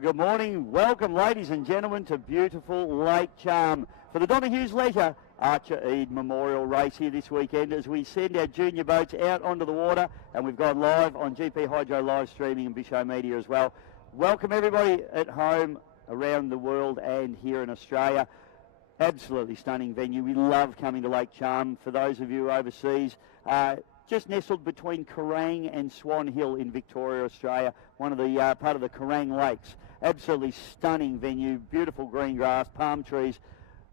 Well, good morning. Welcome, ladies and gentlemen, to beautiful Lake Charm for the Donehue's Leisure Archer Eade Memorial Race here this weekend as we send our junior boats out onto the water, and we've gone live on GP Hydro live streaming and Bisho Media as well. Welcome everybody at home, around the world and here in Australia. Absolutely stunning venue. We love coming to Lake Charm. For those of you overseas, just nestled between Kerrang and Swan Hill in Victoria, Australia, one of the part of the Kerrang Lakes. Absolutely stunning venue, beautiful green grass, palm trees,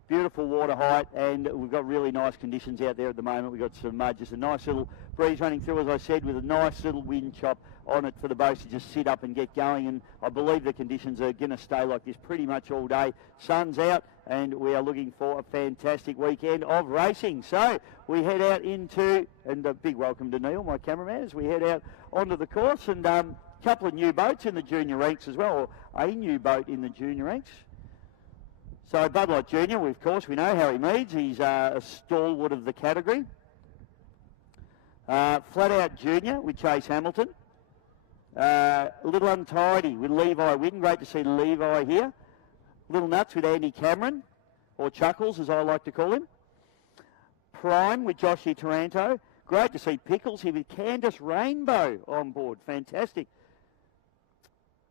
beautiful water height, and we've got really nice conditions out there at the moment. We've got some just a nice little breeze running through, as I said, with a nice little wind chop on it for the boats to just sit up and get going, and I believe the conditions are going to stay like this pretty much all day. Sun's out, and we are looking for a fantastic weekend of racing. So we head out into, and a big welcome to Neil, my cameraman, as we head out onto the course, and a couple of new boats in the junior ranks as well, or a new boat in the junior ranks. So Bud Light Junior, of course, we know Harry Meads. He's a stalwart of the category. Flat Out Junior with Chase Hamilton. Little Untidy with Levi Whitten. Great to see Levi here. Little Nuts with Andy Cameron, or Chuckles as I like to call him. Prime with Joshy Taranto. Great to see Pickles here with Candace Rainbow on board. Fantastic.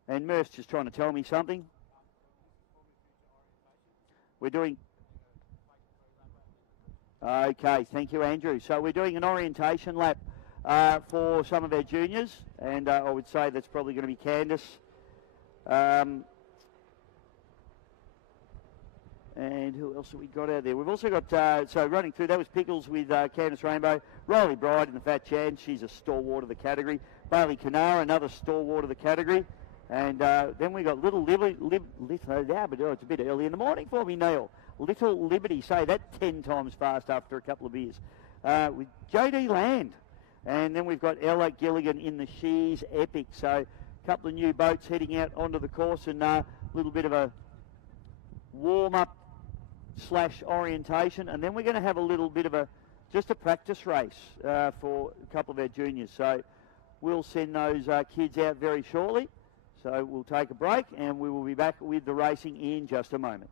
And Murph's just trying to tell me something. We're doing... Okay, thank you, Andrew. So we're doing an orientation lap for some of our juniors, and I would say that's probably going to be Candace. And who else have we got out there? We've also got, so running through, that was Pickles with Candace Rainbow. Riley Bride in the Fat Chan, she's a stalwart of the category. Bailey Canara, another stalwart of the category. And then we got Little Liberty, it's a bit early in the morning for me, Neil. Little Liberty, say that 10 times fast after a couple of beers. With JD Land. And then we've got Ella Gilligan in the She's Epic. So a couple of new boats heading out onto the course, and a little bit of a warm-up / orientation. And then we're going to have a little bit of just a practice race for a couple of our juniors. So we'll send those kids out very shortly. So we'll take a break, and we will be back with the racing in just a moment.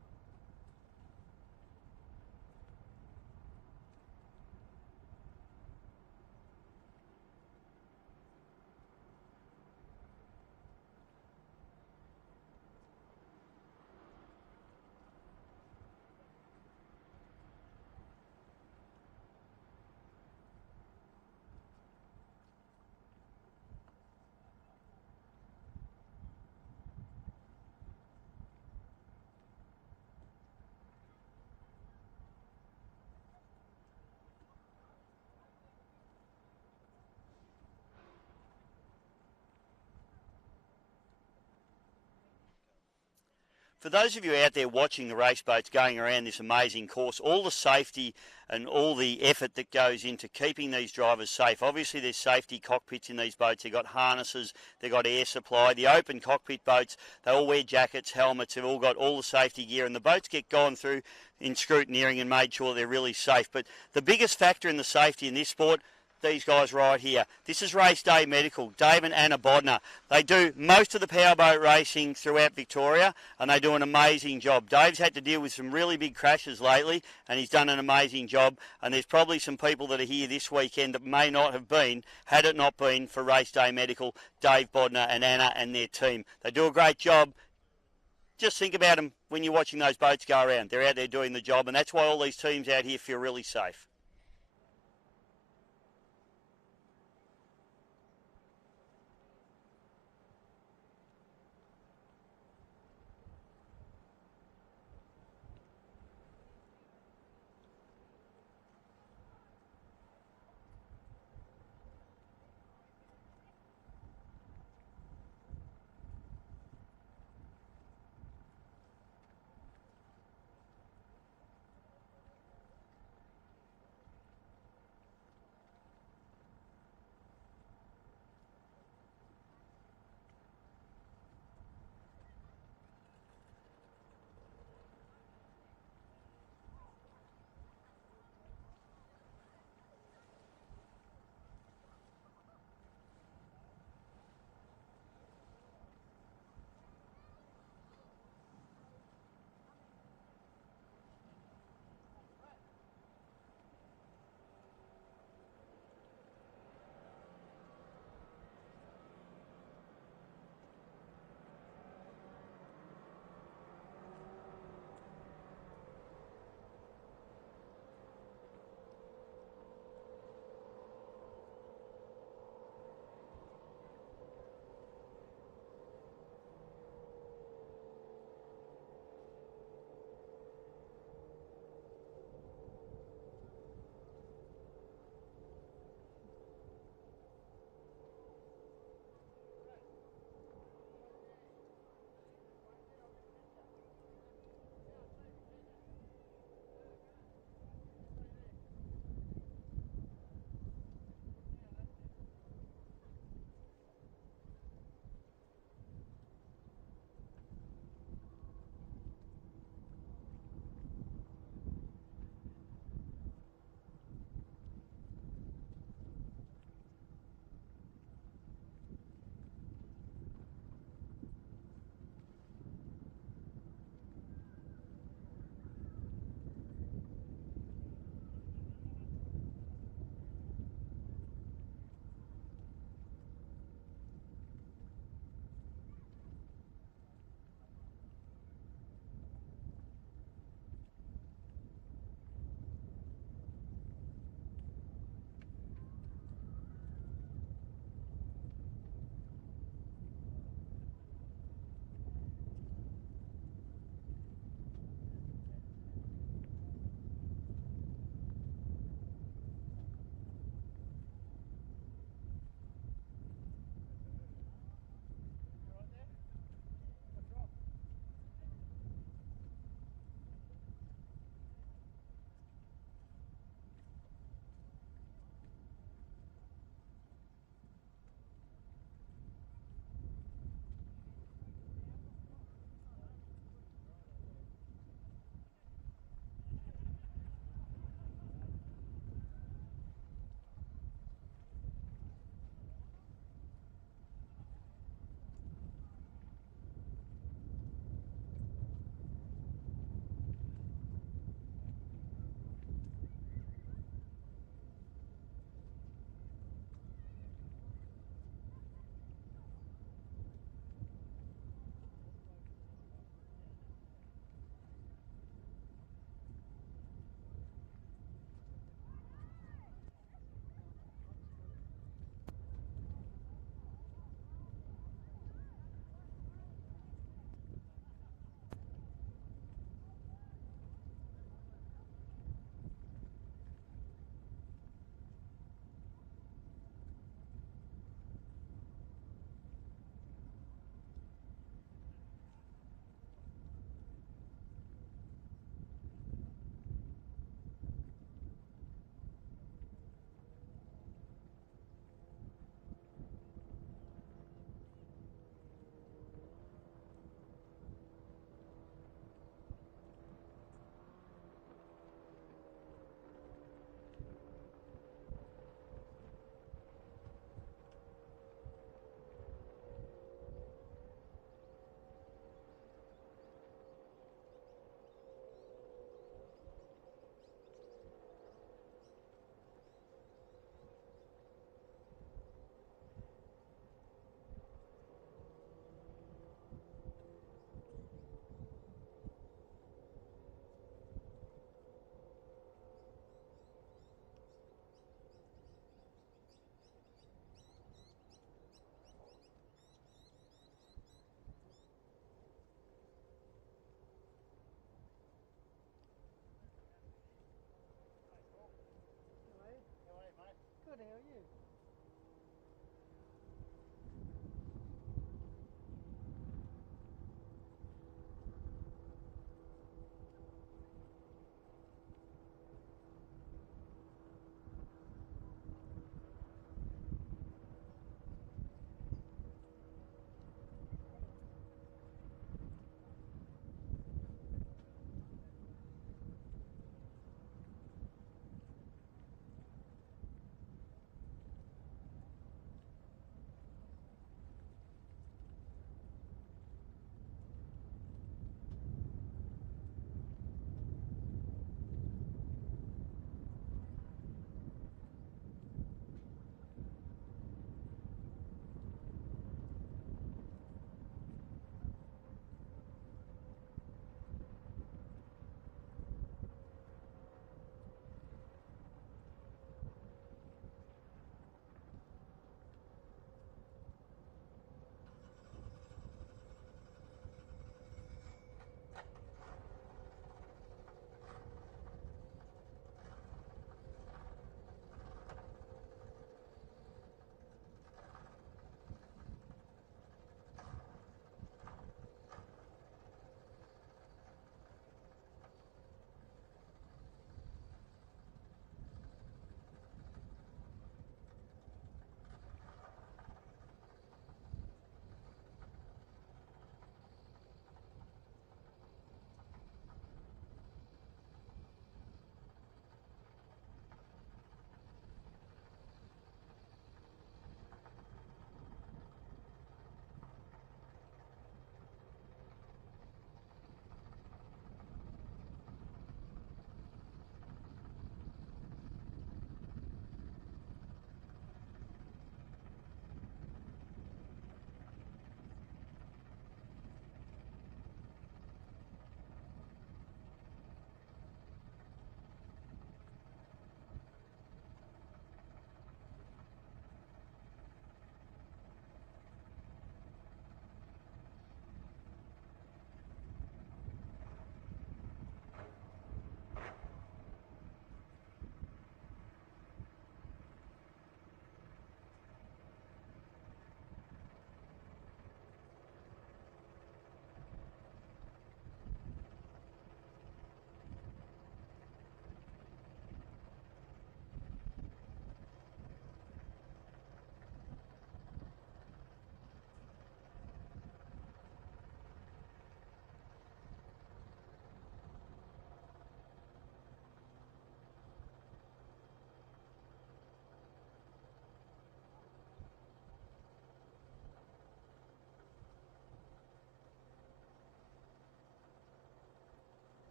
For those of you out there watching the race boats going around this amazing course, all the safety and all the effort that goes into keeping these drivers safe. Obviously there's safety cockpits in these boats. They've got harnesses, they've got air supply. The open cockpit boats, they all wear jackets, helmets, they've all got all the safety gear, and the boats get gone through in scrutineering and made sure they're really safe. But the biggest factor in the safety in this sport, these guys right here. This is Race Day Medical, Dave and Anna Bodner. They do most of the powerboat racing throughout Victoria, and they do an amazing job. Dave's had to deal with some really big crashes lately, and he's done an amazing job. And there's probably some people that are here this weekend that may not have been, had it not been for Race Day Medical, Dave Bodner and Anna and their team. They do a great job. Just think about them when you're watching those boats go around. They're out there doing the job, and that's why all these teams out here feel really safe.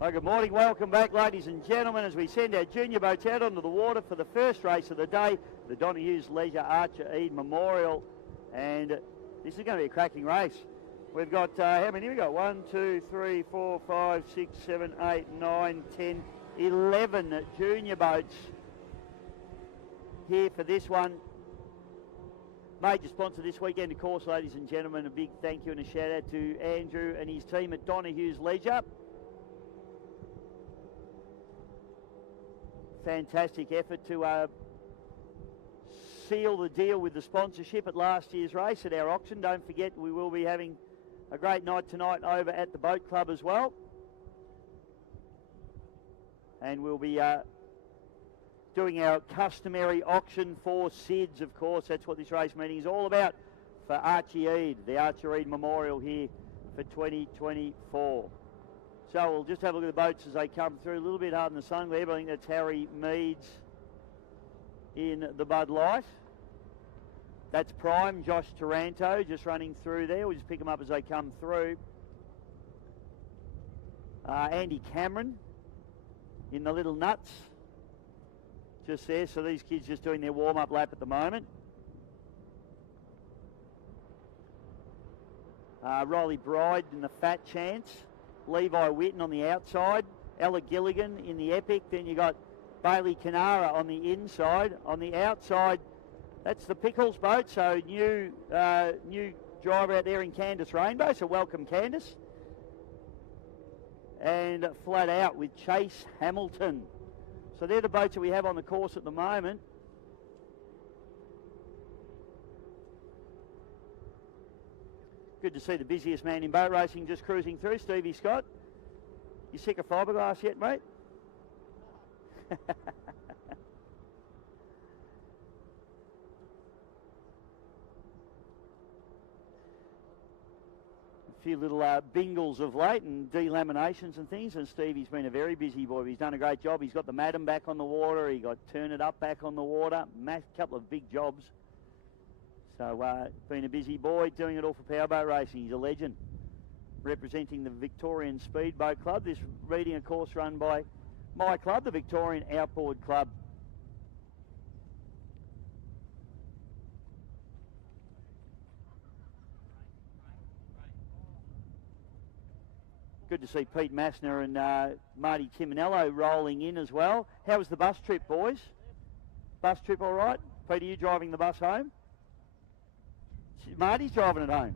Well, good morning. Welcome back, ladies and gentlemen, as we send our junior boats out onto the water for the first race of the day, the Donehue's Leisure Archer Eade Memorial. And this is going to be a cracking race. We've got, how many have we got? 1, 2, 3, 4, 5, 6, 7, 8, 9, 10, 11 junior boats here for this one. Major sponsor this weekend, of course, ladies and gentlemen. A big thank you and a shout out to Andrew and his team at Donehue's Leisure. Fantastic effort to seal the deal with the sponsorship at last year's race at our auction. Don't forget, we will be having a great night tonight over at the Boat Club as well. And we'll be doing our customary auction for SIDS, of course. That's what this race meeting is all about for Archie Eade, the Archer Eade Memorial here for 2024. So we'll just have a look at the boats as they come through. A little bit hard in the sun there, but I think that's Harry Meads in the Bud Light. That's Prime, Josh Taranto, just running through there. We'll just pick them up as they come through. Andy Cameron in the Little Nuts, just there. So these kids just doing their warm-up lap at the moment. Riley Bride in the Fat Chance. Levi Whitten on the outside. Ella Gilligan in the Epic. Then you got Bailey Canara on the inside. On the outside, that's the Pickles boat. So new driver out there in Candice Rainbow. So welcome, Candice. And flat out with Chase Hamilton. So they're the boats that we have on the course at the moment. Good to see the busiest man in boat racing just cruising through, Stevie Scott. You sick of fiberglass yet, mate? A few little bingles of late and delaminations and things, and Stevie's been a very busy boy. He's done a great job. He's got the Madam back on the water. He got Turn It Up back on the water. Couple of big jobs. So been a busy boy doing it all for powerboat racing. He's a legend, representing the Victorian Speedboat Club. This reading, of course, run by my club, the Victorian Outboard Club. Good to see Pete Massner and Marty Timonello rolling in as well. How was the bus trip, boys? Bus trip all right? Pete, are you driving the bus home? Marty's driving it home.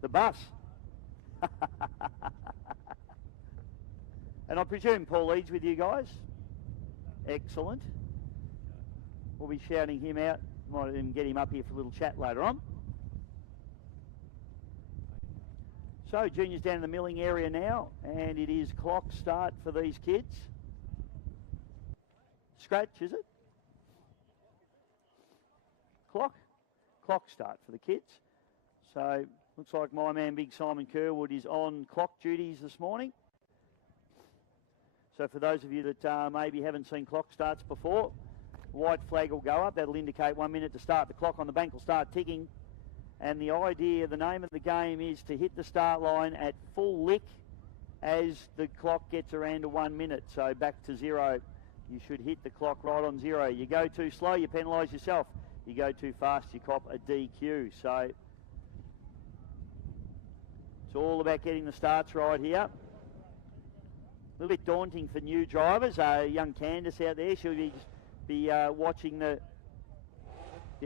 The bus. And I presume Paul Eade's with you guys? Excellent. We'll be shouting him out. Might even get him up here for a little chat later on. So, juniors down in the milling area now, and it is clock start for these kids. Scratch, is it? Clock start for the kids. So looks like my man Big Simon Kerwood is on clock duties this morning. So for those of you that maybe haven't seen clock starts before, white flag will go up. That'll indicate 1 minute to start. The clock on the bank will start ticking. And the idea, the name of the game is to hit the start line at full lick as the clock gets around to 1 minute. So back to zero. You should hit the clock right on zero. You go too slow, you penalise yourself. You go too fast, you cop a DQ. So it's all about getting the starts right here. A little bit daunting for new drivers. Young Candice out there, she'll be watching the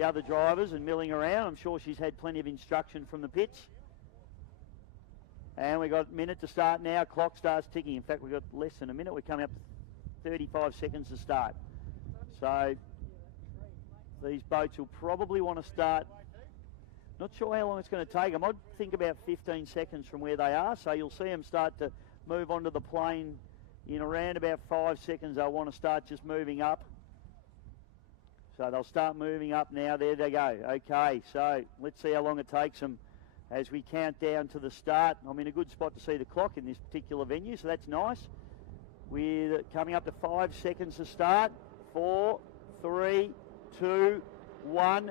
other drivers and milling around. I'm sure she's had plenty of instruction from the pits. And we've got a minute to start now. Clock starts ticking. In fact, we've got less than a minute. We're coming up to 35 seconds to start. So these boats will probably want to start. Not sure how long it's going to take them. I'd think about 15 seconds from where they are. So you'll see them start to move onto the plane in around about 5 seconds. They'll want to start just moving up. So they'll start moving up now. There they go. Okay, so let's see how long it takes them as we count down to the start. I'm in a good spot to see the clock in this particular venue, so that's nice. We're coming up to 5 seconds to start. 4, 3, 2, 1,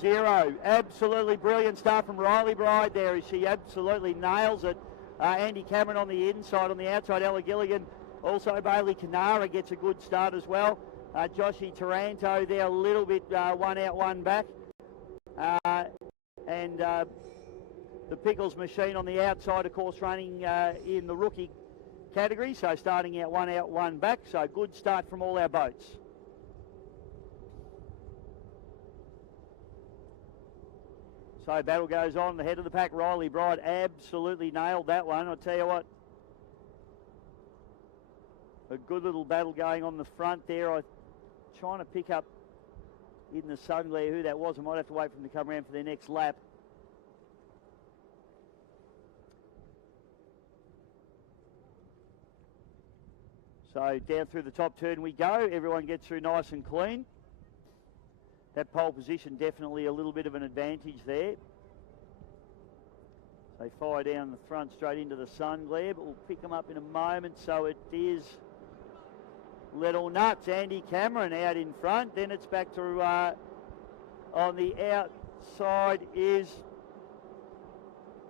0. Absolutely brilliant start from Riley Bride there as she absolutely nails it Andy Cameron on the inside. On the outside, Ella Gilligan. Also, Bailey Canara gets a good start as well. Joshy Taranto there, a little bit one out, one back. And the Pickles Machine on the outside, of course, running in the rookie category. So starting out, one back. So good start from all our boats. So battle goes on. The head of the pack, Riley Bride, absolutely nailed that one. I'll tell you what, a good little battle going on the front there. I'm trying to pick up in the sun glare who that was. I might have to wait for them to come around for their next lap. So down through the top turn we go. Everyone gets through nice and clean. That pole position definitely a little bit of an advantage there. They fire down the front straight into the sun glare, but we'll pick them up in a moment. So it is Little Nuts, Andy Cameron out in front. Then it's back to on the outside is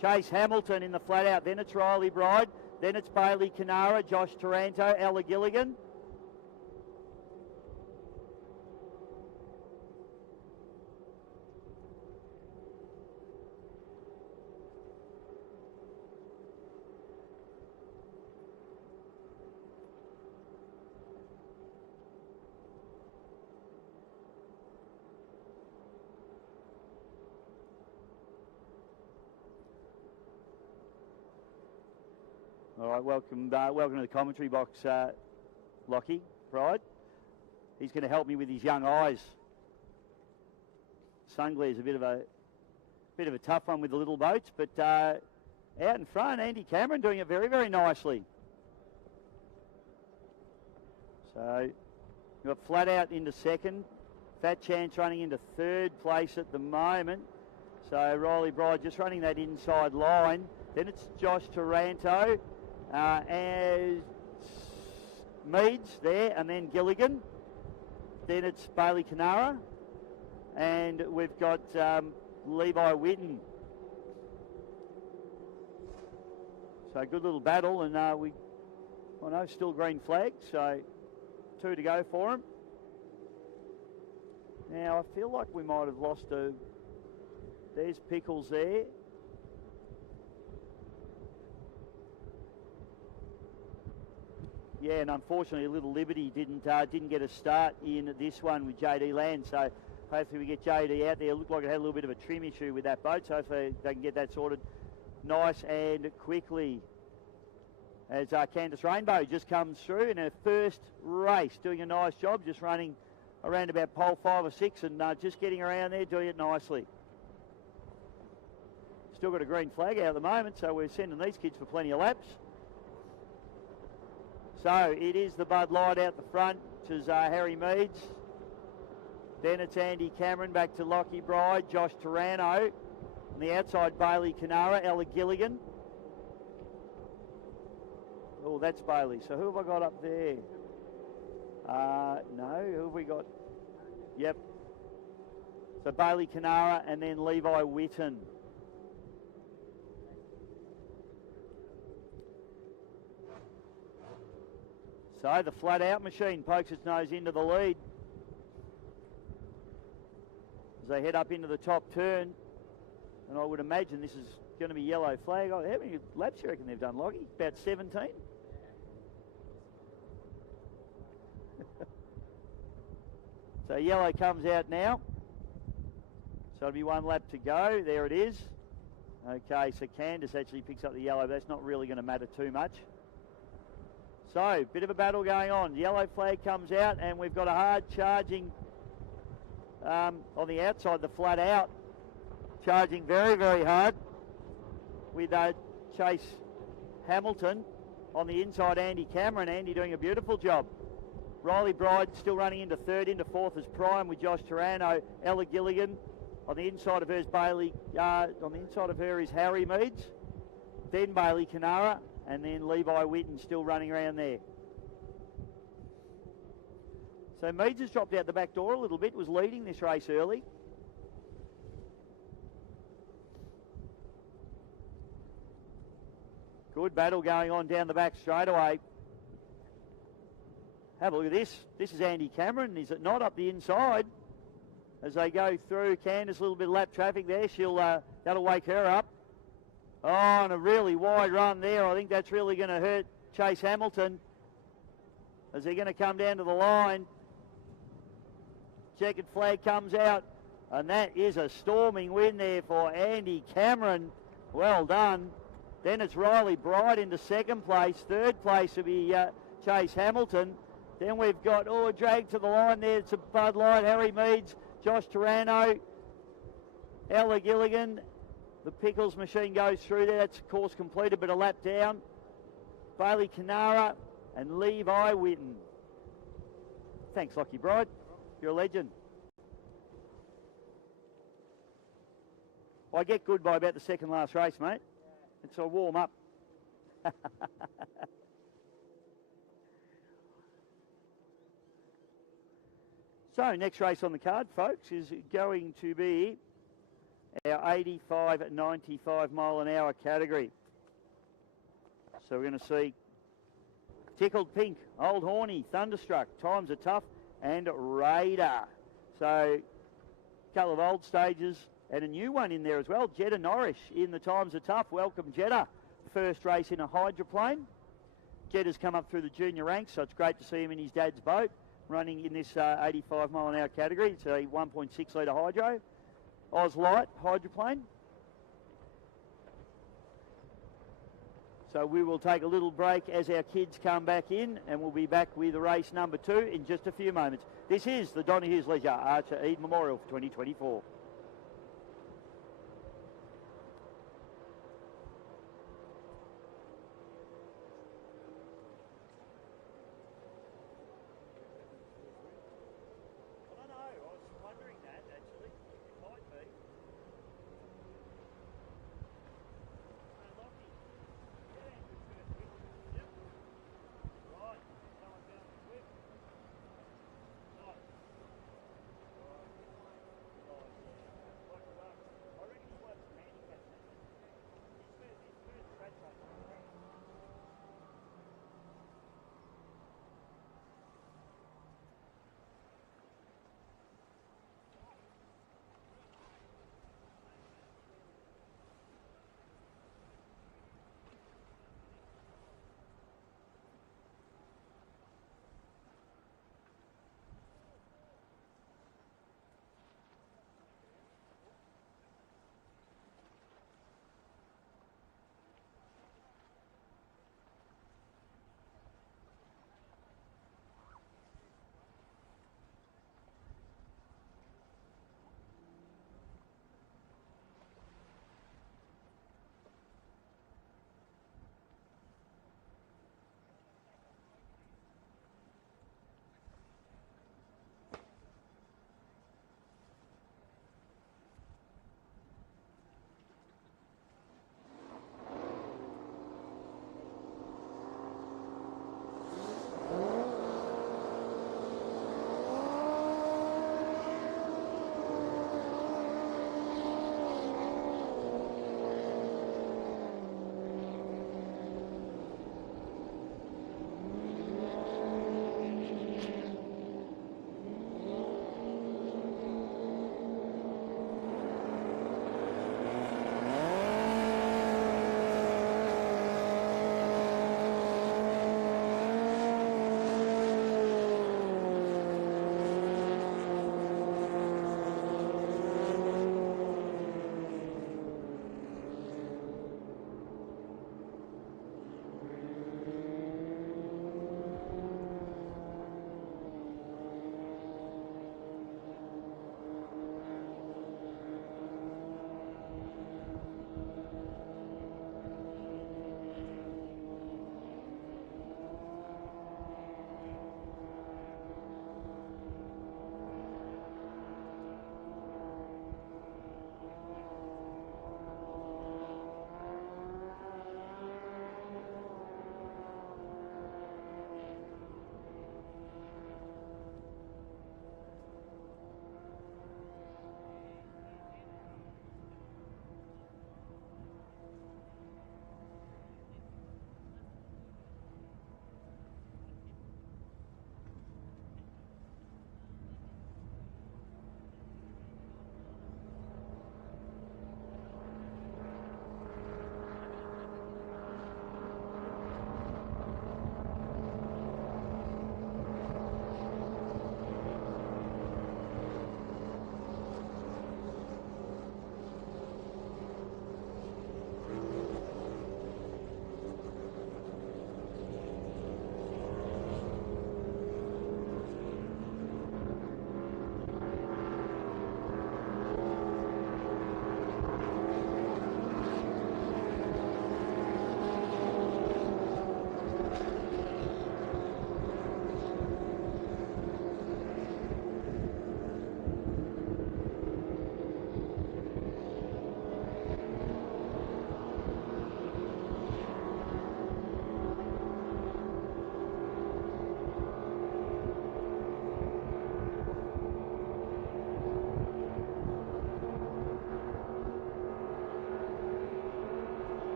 Chase Hamilton in the flat out. Then it's Riley Bride. Then it's Bailey Canara, Josh Taranto, Ella Gilligan. All right, welcome to the commentary box, Lockie Pride. He's going to help me with his young eyes. Sunglare's a bit of a tough one with the little boats, but out in front, Andy Cameron doing it very, very nicely. So we've got Flat Out into second, Fat Chance running into third place at the moment. So Riley Bride just running that inside line. Then it's Josh Taranto. As Meads there, and then Gilligan. Then it's Bailey Canara, and we've got Levi Whitten. So good little battle, and still green flag, so 2 to go for him. Now I feel like we might have lost there's Pickles there. Yeah, and unfortunately, Little Liberty didn't get a start in this one with JD Land. So hopefully we get JD out there. It looked like it had a little bit of a trim issue with that boat. So hopefully they can get that sorted nice and quickly. As Candice Rainbow just comes through in her first race, doing a nice job, just running around about pole 5 or 6 and just getting around there, doing it nicely. Still got a green flag out at the moment, so we're sending these kids for plenty of laps. So it is the Bud Light out the front, which is Harry Meads. Then it's Andy Cameron, back to Lockie Bride, Josh Taranto. On the outside, Bailey Canara, Ella Gilligan. Oh, that's Bailey. So who have I got up there? No, who have we got? Yep. So Bailey Canara and then Levi Whitten. So the Flat Out Machine pokes its nose into the lead as they head up into the top turn. And I would imagine this is going to be yellow flag. Oh, how many laps do you reckon they've done, Lockie? About 17? So yellow comes out now. So it'll be 1 lap to go. There it is. Okay, so Candice actually picks up the yellow, but that's not really going to matter too much. So, bit of a battle going on. Yellow flag comes out, and we've got a hard charging on the outside, the Flat Out. Charging very, very hard with Chase Hamilton. On the inside, Andy Cameron. Andy doing a beautiful job. Riley Bride still running into third, into fourth as Prime with Josh Taranto. Ella Gilligan. On the inside of her is Bailey. On the inside of her is Harry Meads. Then Bailey Canara. And then Levi Whitten still running around there. So Meads has dropped out the back door a little bit, was leading this race early. Good battle going on down the back straight away. Have a look at this. This is Andy Cameron, is it not, up the inside? As they go through, Candace, a little bit of lap traffic there. That'll wake her up. Oh, and a really wide run there. I think that's really going to hurt Chase Hamilton as they're going to come down to the line. Checkered flag comes out, and that is a storming win there for Andy Cameron. Well done. Then it's Riley Bright into second place. Third place will be Chase Hamilton. Then we've got, a drag to the line there. It's a Bud Light, Harry Meads, Josh Tarano, Ella Gilligan. The Pickles machine goes through there. That's course completed, but a lap down. Bailey Canara and Levi Witten. Thanks, Lockie Bright. You're a legend. I get good by about the second last race, mate. It's a warm up. So, next race on the card, folks, is going to be our 85 at 95 mile an hour category. So we're going to see Tickled Pink, Old Horny, Thunderstruck, Times Are Tough, and Raider. So, a couple of old stages and a new one in there as well. Jeddah Norrish in the Times Are Tough. Welcome, Jeddah. First race in a hydroplane. Jeddah's come up through the junior ranks, so it's great to see him in his dad's boat, running in this 85 mile an hour category. It's a 1.6 litre hydro. Oz Light hydroplane. So we will take a little break as our kids come back in, and we'll be back with race number 2 in just a few moments. This is the Donehue's Leisure Archer Eade Memorial for 2024.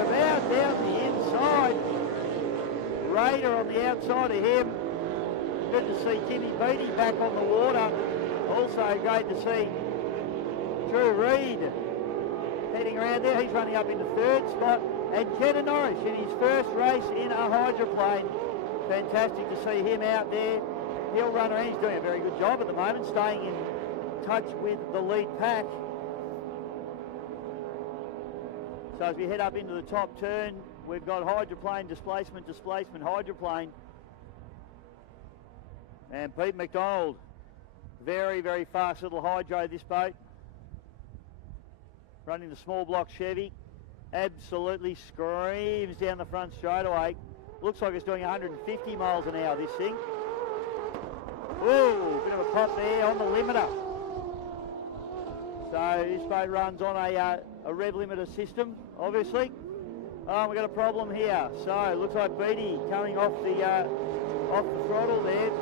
about down the inside. Raider on the outside of him. Good to see Timmy Beattie back on the water. Also great to see Drew Reid heading around there. He's running up into third spot. And Jeddah Norris in his first race in a hydroplane. Fantastic to see him out there. He'll run around. He's doing a very good job at the moment, staying in touch with the lead pack. So as we head up into the top turn, we've got hydroplane, displacement, displacement, hydroplane. And Pete McDonald, very, very fast little hydro this boat. Running the small block Chevy. Absolutely screams down the front straightaway. Looks like it's doing 150 miles an hour, this thing. Ooh, bit of a pop there on the limiter. So this boat runs on a rev limiter system, obviously. Oh, we've got a problem here. So it looks like Beattie coming off the throttle there.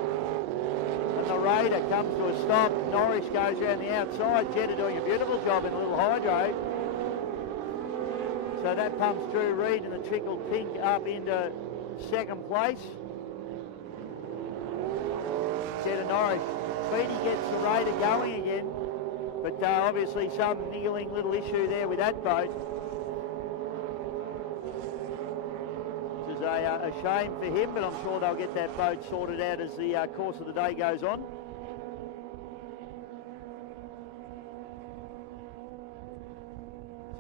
And the Raider comes to a stop. Norris goes around the outside. Jeddah doing a beautiful job in a little hydro. So that pumps Drew Reid and the Trickled Pink up into second place. Jeddah Norris. Beattie gets the Raider going again. But obviously some niggling little issue there with that boat. Which is a shame for him, but I'm sure they'll get that boat sorted out as the course of the day goes on.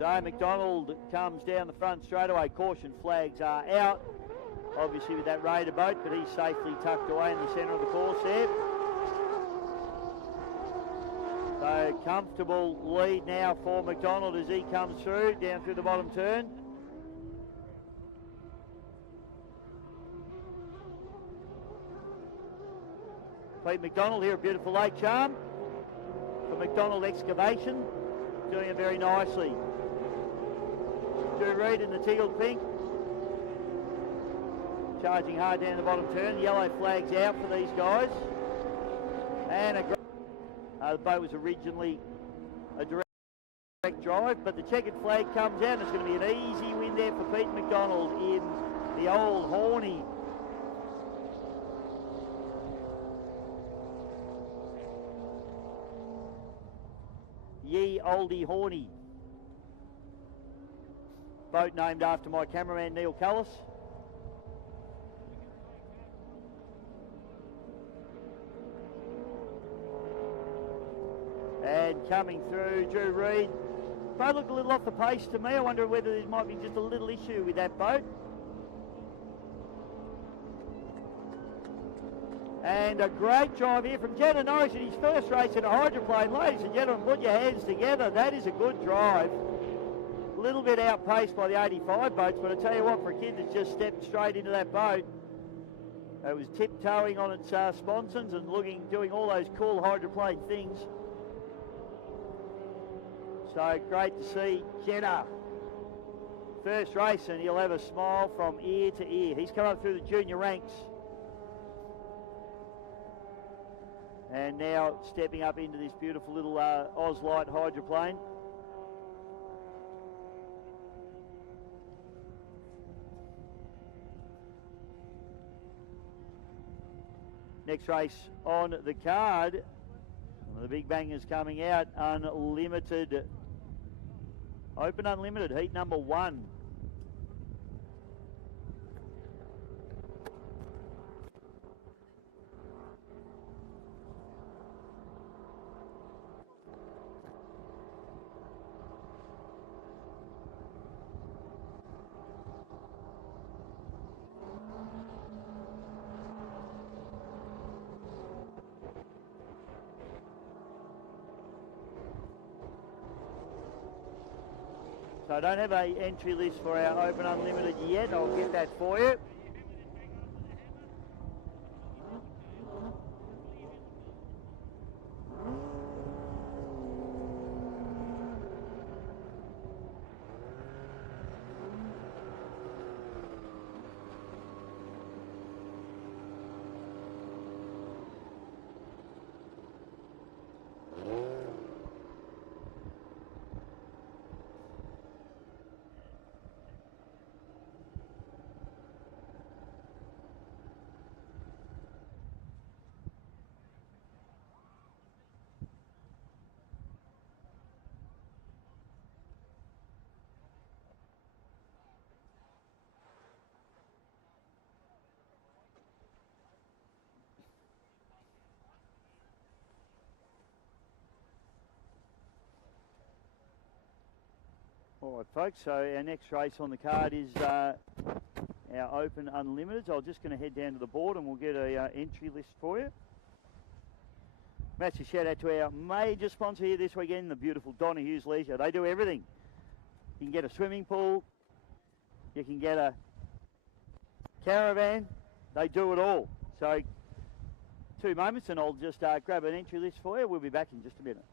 So McDonald comes down the front straight away. Caution flags are out, obviously with that Raider boat, but he's safely tucked away in the centre of the course there. So comfortable lead now for McDonald as he comes through, down through the bottom turn. Pete McDonald here at beautiful Lake Charm for McDonald Excavation, doing it very nicely. Drew Reid in the Teal Pink, charging hard down the bottom turn. Yellow flags out for these guys. And the boat was originally a direct drive, but the checkered flag comes out and it's going to be an easy win there for Pete McDonald in the old Horny. Ye Oldie Horny. Boat named after my cameraman Neil Cullis. And coming through, Drew Reid. Boat looked a little off the pace to me. I wonder whether there might be just a little issue with that boat. And a great drive here from Jeddah Norris in his first race in a hydroplane. Ladies and gentlemen, put your hands together. That is a good drive. A little bit outpaced by the 85 boats, but I tell you what, for a kid that's just stepped straight into that boat, it was tiptoeing on its sponsons and doing all those cool hydroplane things. So great to see Jeddah. First race, and he'll have a smile from ear to ear. He's come up through the junior ranks. And now stepping up into this beautiful little Ozlite hydroplane. Next race on the card, one of the big bangers coming out, Unlimited, Open Unlimited, heat number 1. So I don't have an entry list for our Open Unlimited yet. I'll get that for you. All right, folks, so our next race on the card is our Open Unlimited. So I'm just going to head down to the board and we'll get a entry list for you. Massive shout out to our major sponsor here this weekend, the beautiful Donehue's Leisure. They do everything. You can get a swimming pool, you can get a caravan, they do it all. So 2 moments and I'll just grab an entry list for you. We'll be back in just a minute.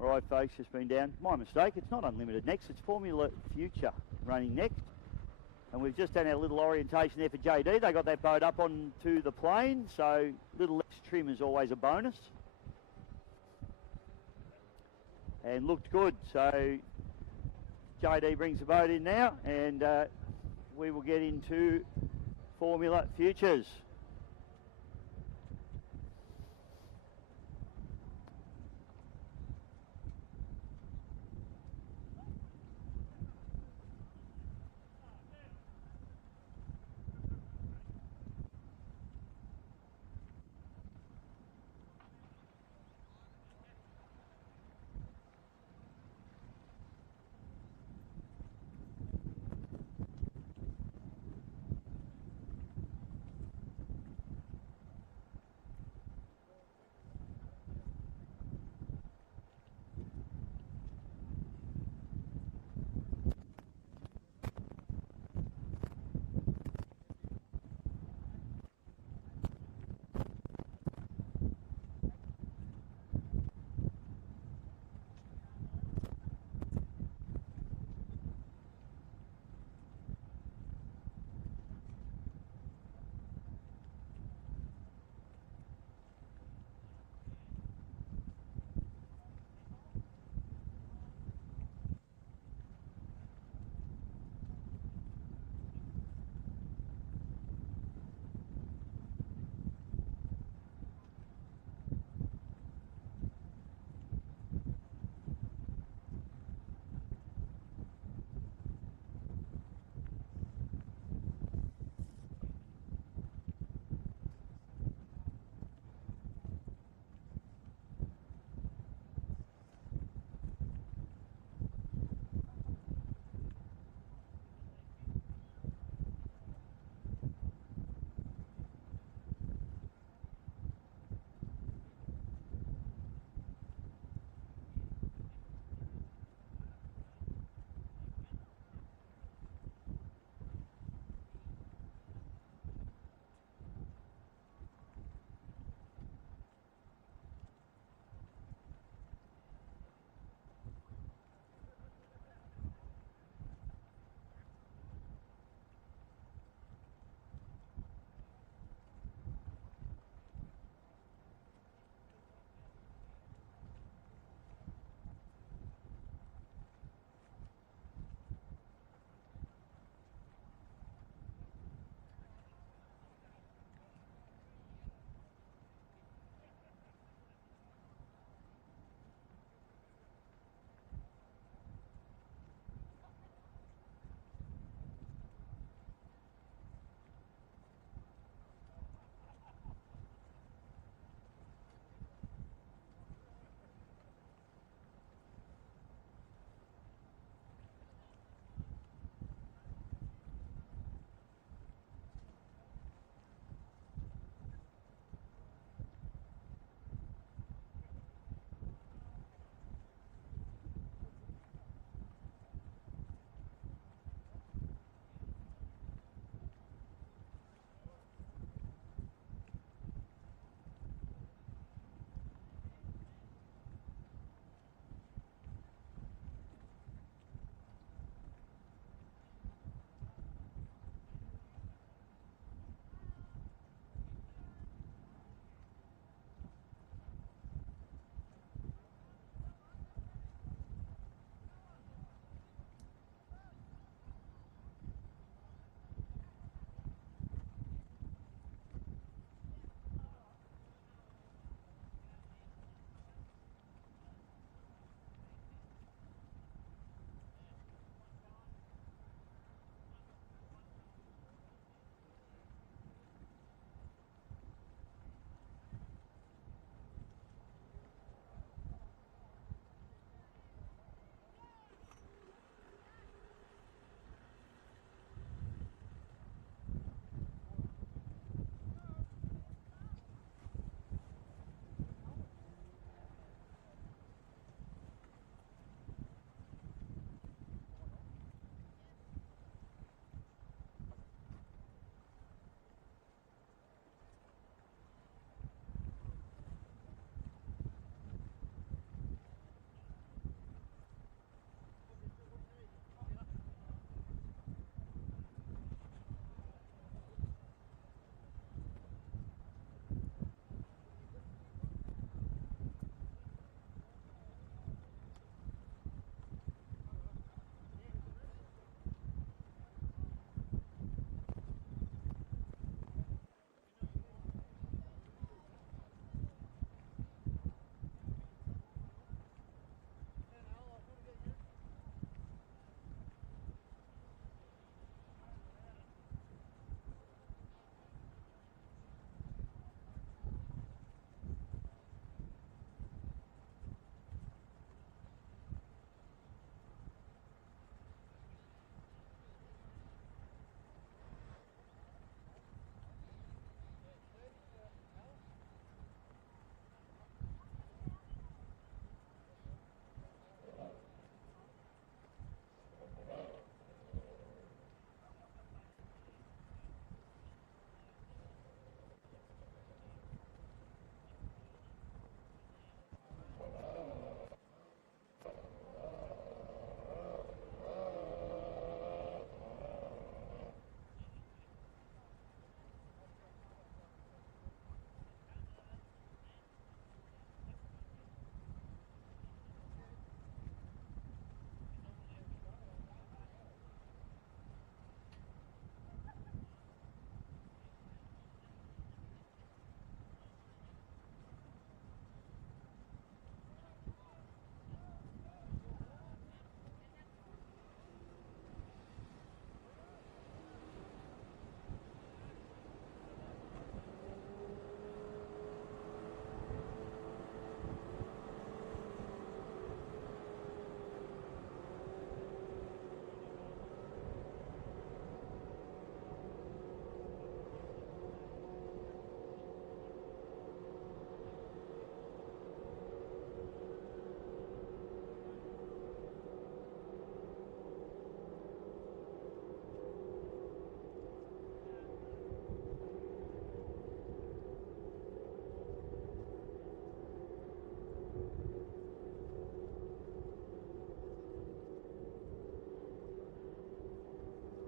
All right, folks, just been down. My mistake, it's not Unlimited next, it's Formula Future running next. And we've just done our little orientation there for JD. They got that boat up onto the plane, so little less trim is always a bonus. And looked good, so JD brings the boat in now, and we will get into Formula Futures.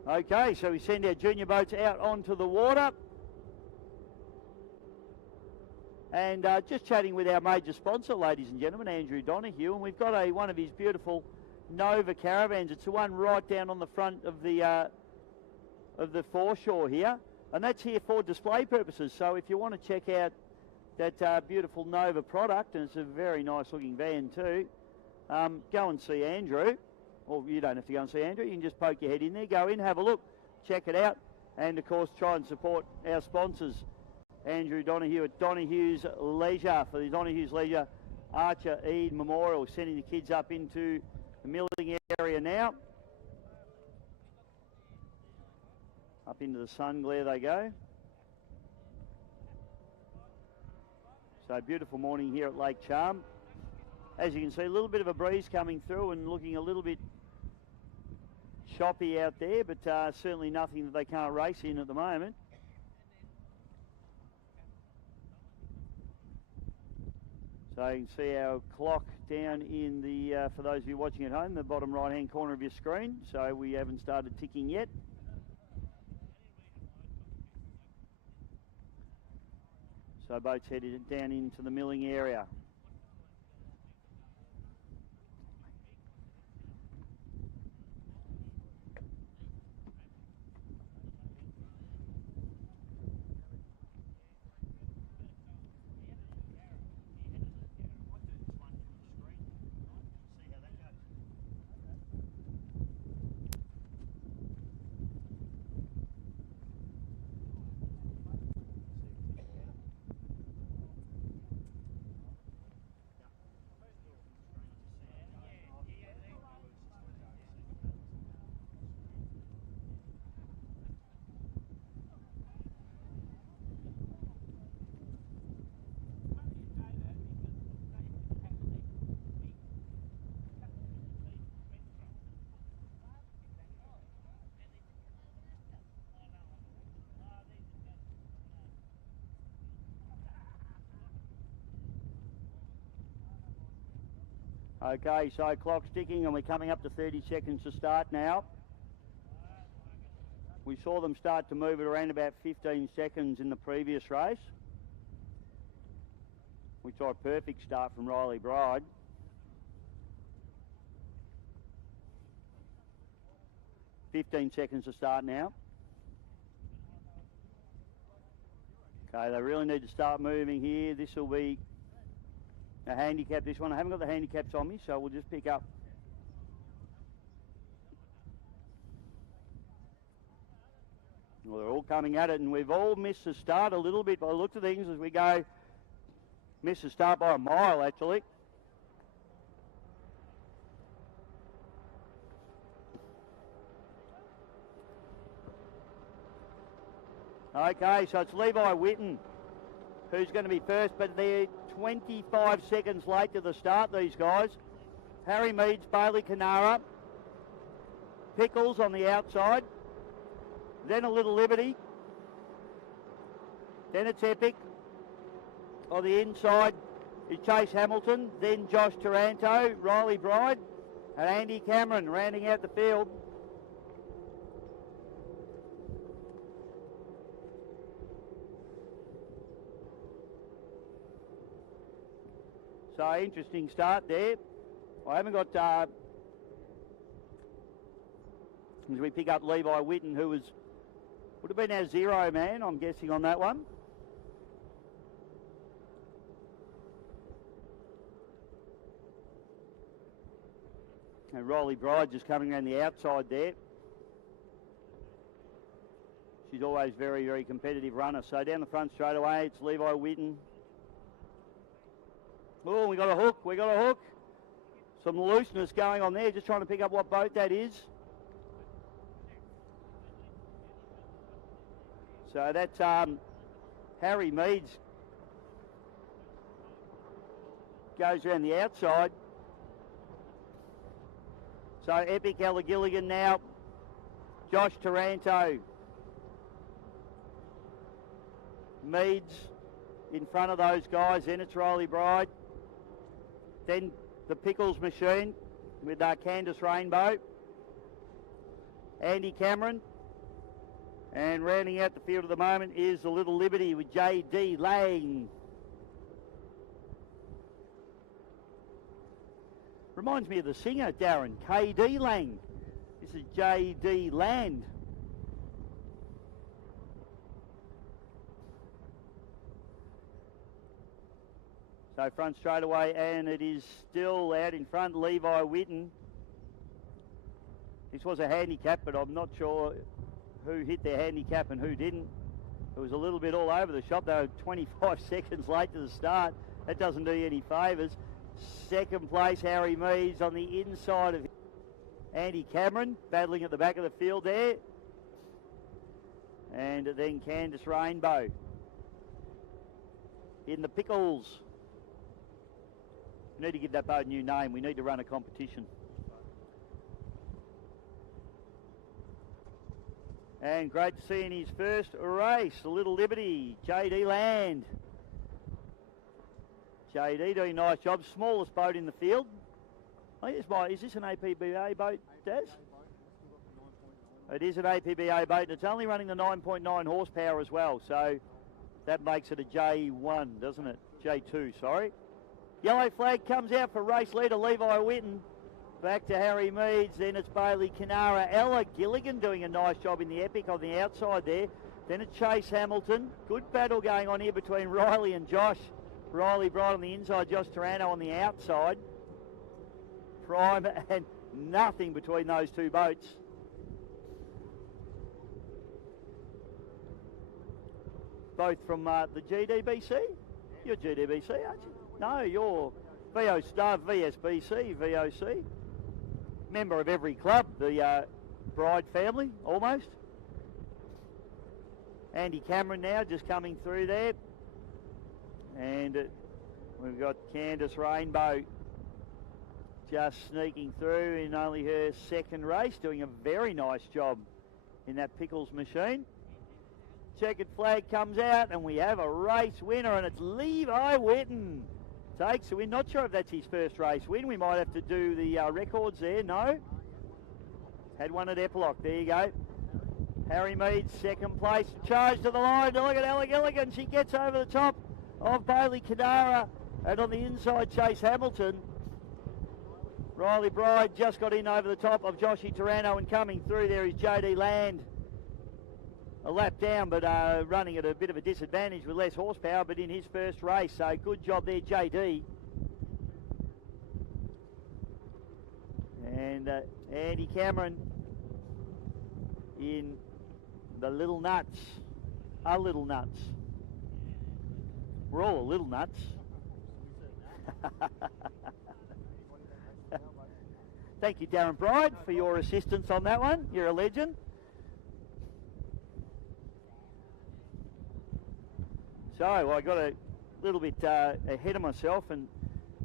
Okay, so we send our junior boats out onto the water. And just chatting with our major sponsor, ladies and gentlemen, Andrew Donehue, and we've got one of his beautiful Nova caravans. It's the one right down on the front of the foreshore here, and that's here for display purposes. So if you want to check out that beautiful Nova product, and it's a very nice looking van too, go and see Andrew. Or you don't have to go and see Andrew, you can just poke your head in there, go in, have a look, check it out, and of course try and support our sponsors, Andrew Donehue at Donehue's Leisure, for the Donehue's Leisure Archer Eade Memorial, sending the kids up into the milling area now. Up into the sun glare they go. So beautiful morning here at Lake Charm. As you can see, a little bit of a breeze coming through and looking a little bit choppy out there, but certainly nothing that they can't race in at the moment. So you can see our clock down in the, for those of you watching at home, the bottom right hand corner of your screen. So we haven't started ticking yet. So boats headed down into the milling area. Okay, so clock's ticking and we're coming up to 30 seconds to start now. We saw them start to move at around about 15 seconds in the previous race. We saw a perfect start from Riley Bride. "15 seconds to start now. Okay, they really need to start moving here. This will be a handicap, this one. I haven't got the handicaps on me, so we'll just pick up. Well, they're all coming at it, and we've all missed the start a little bit by the looks of things as we go. Missed the start by a mile, actually. Okay, so it's Levi Whitten who's going to be first, but they're 25 seconds late to the start, these guys. Harry Meads, Bailey Canara, Pickles on the outside, then a Little Liberty, then it's Epic. On the inside is Chase Hamilton, then Josh Taranto, Riley Bride, and Andy Cameron rounding out the field. So interesting start there. I haven't got, as we pick up Levi Whitten, who would have been our zero man, I'm guessing, on that one. And Riley Bride just coming around the outside there. She's always very, very competitive runner. So down the front straight away, it's Levi Whitten. Oh, we got a hook, Some looseness going on there, just trying to pick up what boat that is. So that's Harry Meads. Goes around the outside. So Epic Ella Gilligan now. Josh Taranto. Meads in front of those guys. Then it's Riley Bride. Then the Pickles machine with Candace Rainbow. Andy Cameron And rounding out the field at the moment is the Little Liberty with J.D. Lang. Reminds me of the singer, Darren, K.D. Lang. This is J.D. Land. So front straight away, and it is still out in front, Levi Witten. This was a handicap, but I'm not sure who hit their handicap and who didn't. It was a little bit all over the shop. They were 25 seconds late to the start. That doesn't do you any favours. Second place, Harry Meads on the inside of Andy Cameron, battling at the back of the field there. And then Candice Rainbow in the pickles. We need to give that boat a new name. We need to run a competition. And great to see in his first race, the Little Liberty, J.D. Land. J.D. doing a nice job. Smallest boat in the field. I think is this an APBA boat, Daz? It is an APBA boat, and it's only running the 9.9 horsepower as well, so that makes it a J1, doesn't it? J2, sorry. Yellow flag comes out for race leader Levi Witten. Back to Harry Meads, then it's Bailey Canara. Ella Gilligan doing a nice job in the Epic on the outside there. Then it's Chase Hamilton. Good battle going on here between Riley and Josh. Riley Bright on the inside, Josh Taranto on the outside. Prime and nothing between those two boats. Both from the GDBC? You're GDBC, aren't you? No, you're VSBC, VOC. Member of every club, the Bride family, almost. Andy Cameron now just coming through there. And we've got Candice Rainbow just sneaking through in only her second race, doing a very nice job in that pickles machine. Checkered flag comes out, and we have a race winner, and it's Levi Witten. Takes the win. Not sure if that's his first race win. We might have to do the records there. No. Had one at Epilogue. There you go. Harry Meads, second place. Charge to the line. Look at Ella Gilligan. She gets over the top of Bailey Canara. And on the inside, Chase Hamilton. Riley Bride just got in over the top of Joshy Taranto, and coming through there is J.D. Land. A lap down, but running at a bit of a disadvantage with less horsepower, but in his first race. So good job there, JD. And Andy Cameron in the Little Nuts. A Little Nuts. We're all a little nuts. Thank you, Darren Bride, for your assistance on that one. You're a legend. So I got a little bit ahead of myself and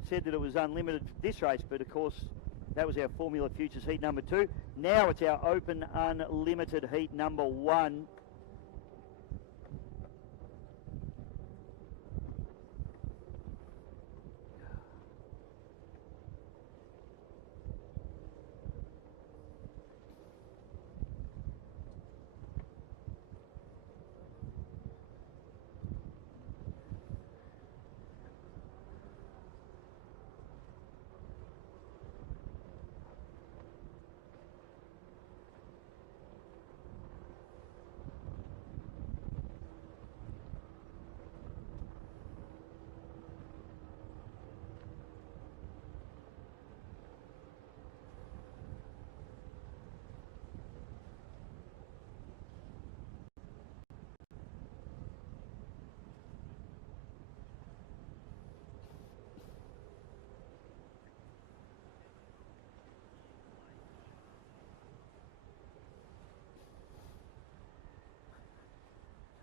said that it was unlimited for this race, but of course that was our Formula Futures heat number 2. Now it's our Open Unlimited heat number 1.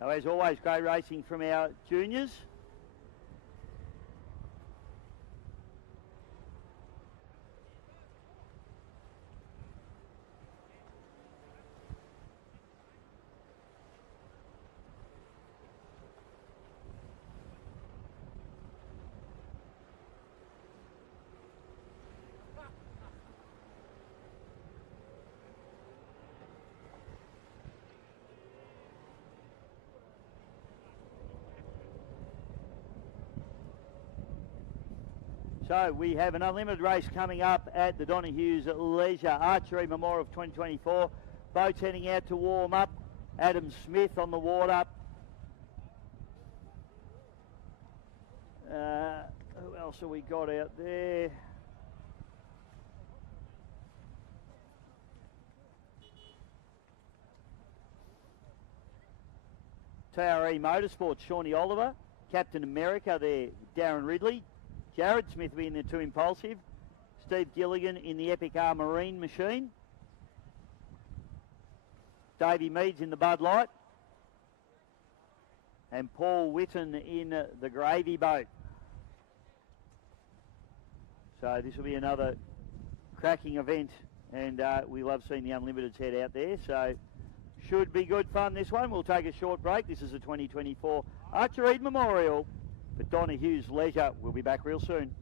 So as always, great racing from our juniors. So we have an unlimited race coming up at the Donehue's Leisure Archery Memorial of 2024. Boats heading out to warm up. Adam Smith on the water. Who else have we got out there? TRE Motorsports, Shawnee Oliver. Captain America there, Darren Ridley. Jared Smith being there too impulsive. Steve Gilligan in the Epic R Marine machine. Davey Meads in the Bud Light. And Paul Witten in the Gravy Boat. So this will be another cracking event, and we love seeing the Unlimiteds head out there. So should be good fun, this one. We'll take a short break. This is the 2024 Archery Memorial for Donehue's Leisure. We'll be back real soon.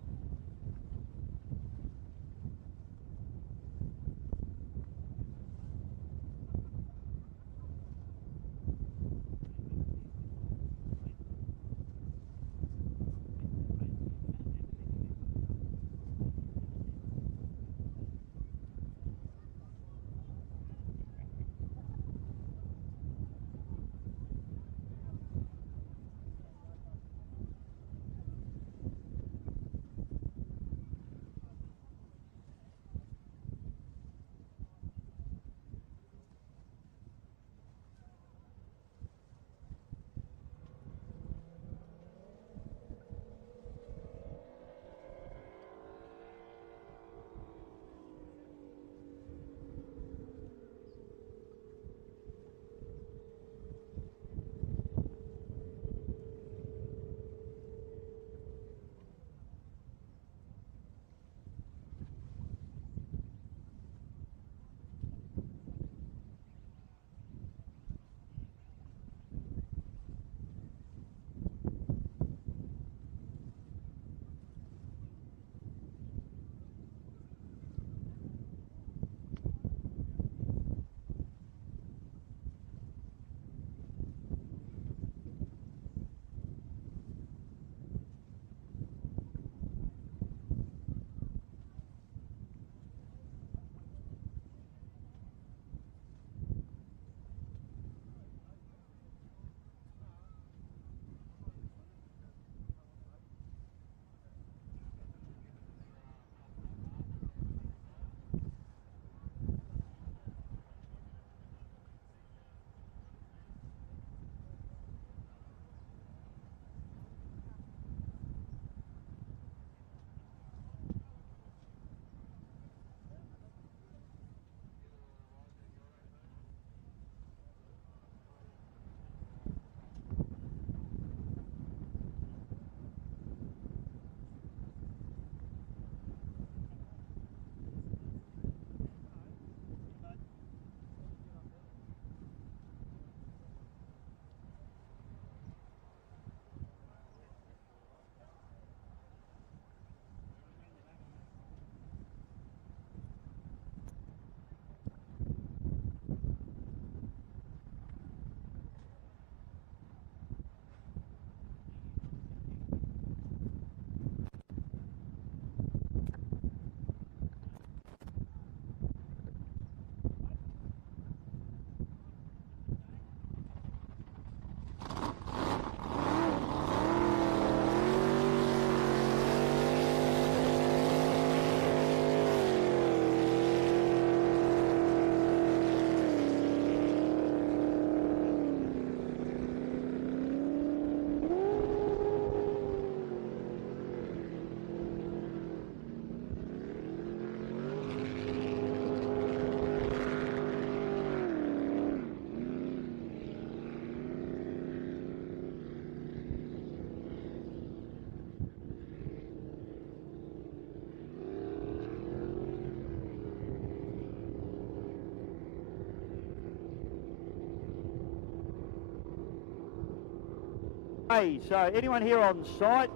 Hey, so anyone here on site,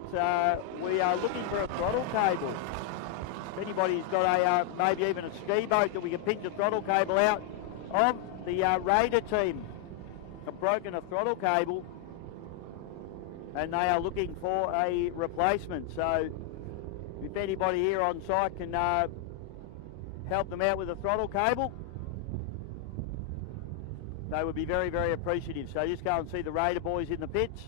we are looking for a throttle cable. If anybody's got a maybe even a ski boat that we can pinch a throttle cable out of, the Raider team have broken a throttle cable and they are looking for a replacement. So If anybody here on site can help them out with a throttle cable, they would be very, very appreciative. So just go and see the Raider boys in the pits,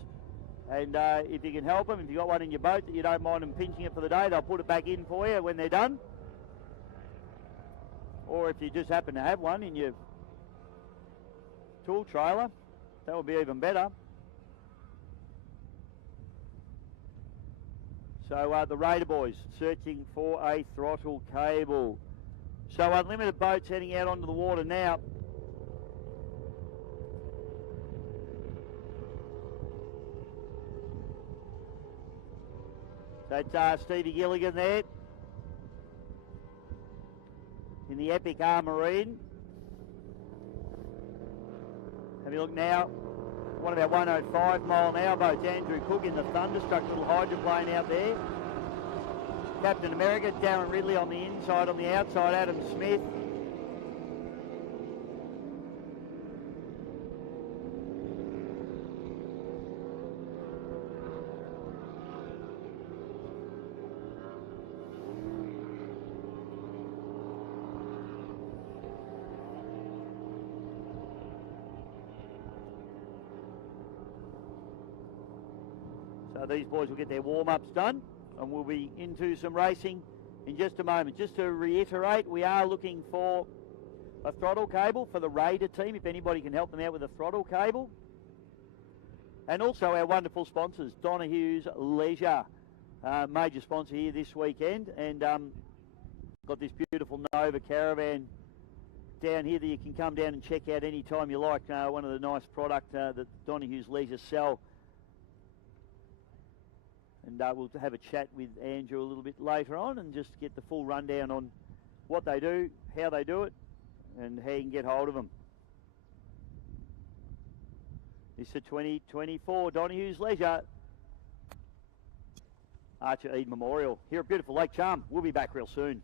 and if you can help them, if you've got one in your boat that you don't mind them pinching it for the day, they'll put it back in for you when they're done. Or if you just happen to have one in your tool trailer, that would be even better. So the Raider boys searching for a throttle cable. So unlimited boats heading out onto the water now. That's Stevie Gilligan there in the Epic Marine. Have a look now. One of our 105 mile an hour boats, Andrew Cook in the Thunderstruck little hydroplane out there. Captain America, Darren Ridley on the inside, on the outside, Adam Smith. So these boys will get their warm-ups done and we'll be into some racing in just a moment. Just to reiterate, we are looking for a throttle cable for the Raider team, if anybody can help them out with a throttle cable. And also our wonderful sponsors, Donehue's Leisure, major sponsor here this weekend. And got this beautiful Nova caravan down here that you can come down and check out any time you like. One of the nice products that Donehue's Leisure sell. And we'll have a chat with Andrew a little bit later on and just get the full rundown on what they do, how they do it, and how you can get hold of them. This is 2024 Donehue's Leisure Archer Eade Memorial here at beautiful Lake Charm. We'll be back real soon.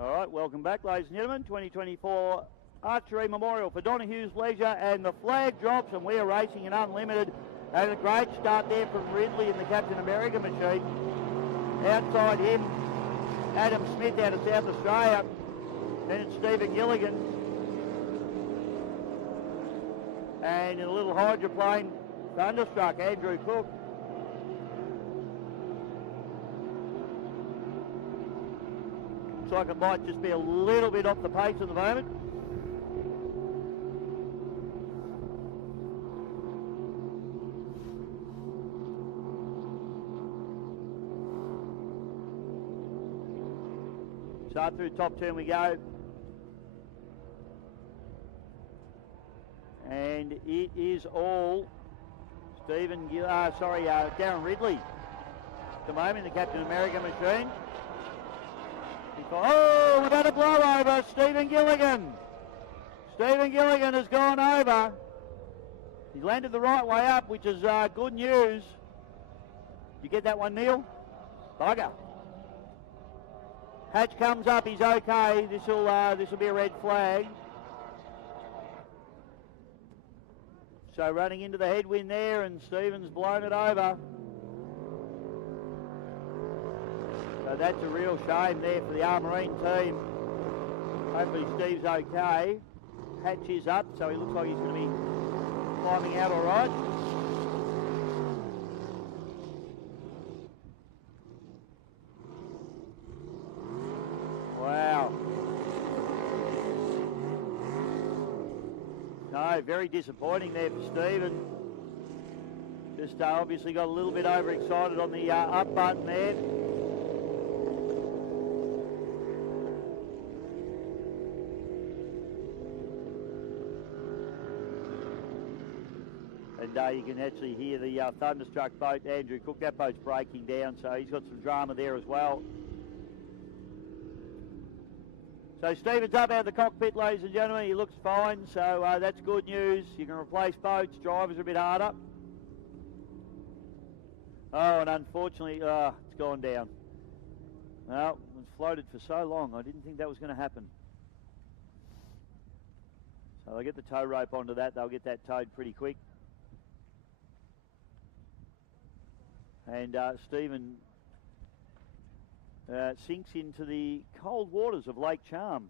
All right, welcome back, ladies and gentlemen. 2024 Archery Memorial for Donehue's Leisure, and the flag drops, and we are racing in unlimited. And a great start there from Ridley in the Captain America machine. Outside him, Adam Smith out of South Australia. Then it's Stephen Gilligan. And in a little hydroplane, Thunderstruck, Andrew Cook. Like it might just be a little bit off the pace at the moment. Start through top turn we go. And it is all Darren Ridley at the moment, the Captain America machine. Oh, we've had a blow over. Stephen Gilligan. Stephen Gilligan has gone over. He landed the right way up, which is good news. You get that one, Neil? Bugger. Hatch comes up. He's okay. This will be a red flag. So running into the headwind there, and Stephen's blown it over. So that's a real shame there for the Marine team. Hopefully Steve's okay. Hatch is up, so he looks like he's going to be climbing out all right. Wow. No, very disappointing there for Stephen. Just obviously got a little bit overexcited on the up button there. And you can actually hear the thunderstruck boat, Andrew Cook. That boat's breaking down, so he's got some drama there as well. So Stephen's up out of the cockpit, ladies and gentlemen. He looks fine, so that's good news. You can replace boats. Drivers are a bit harder. Oh, and unfortunately, it's gone down. Well, it was floated for so long, I didn't think that was going to happen. So they'll get the tow rope onto that. They'll get that towed pretty quick. And Stephen sinks into the cold waters of Lake Charm.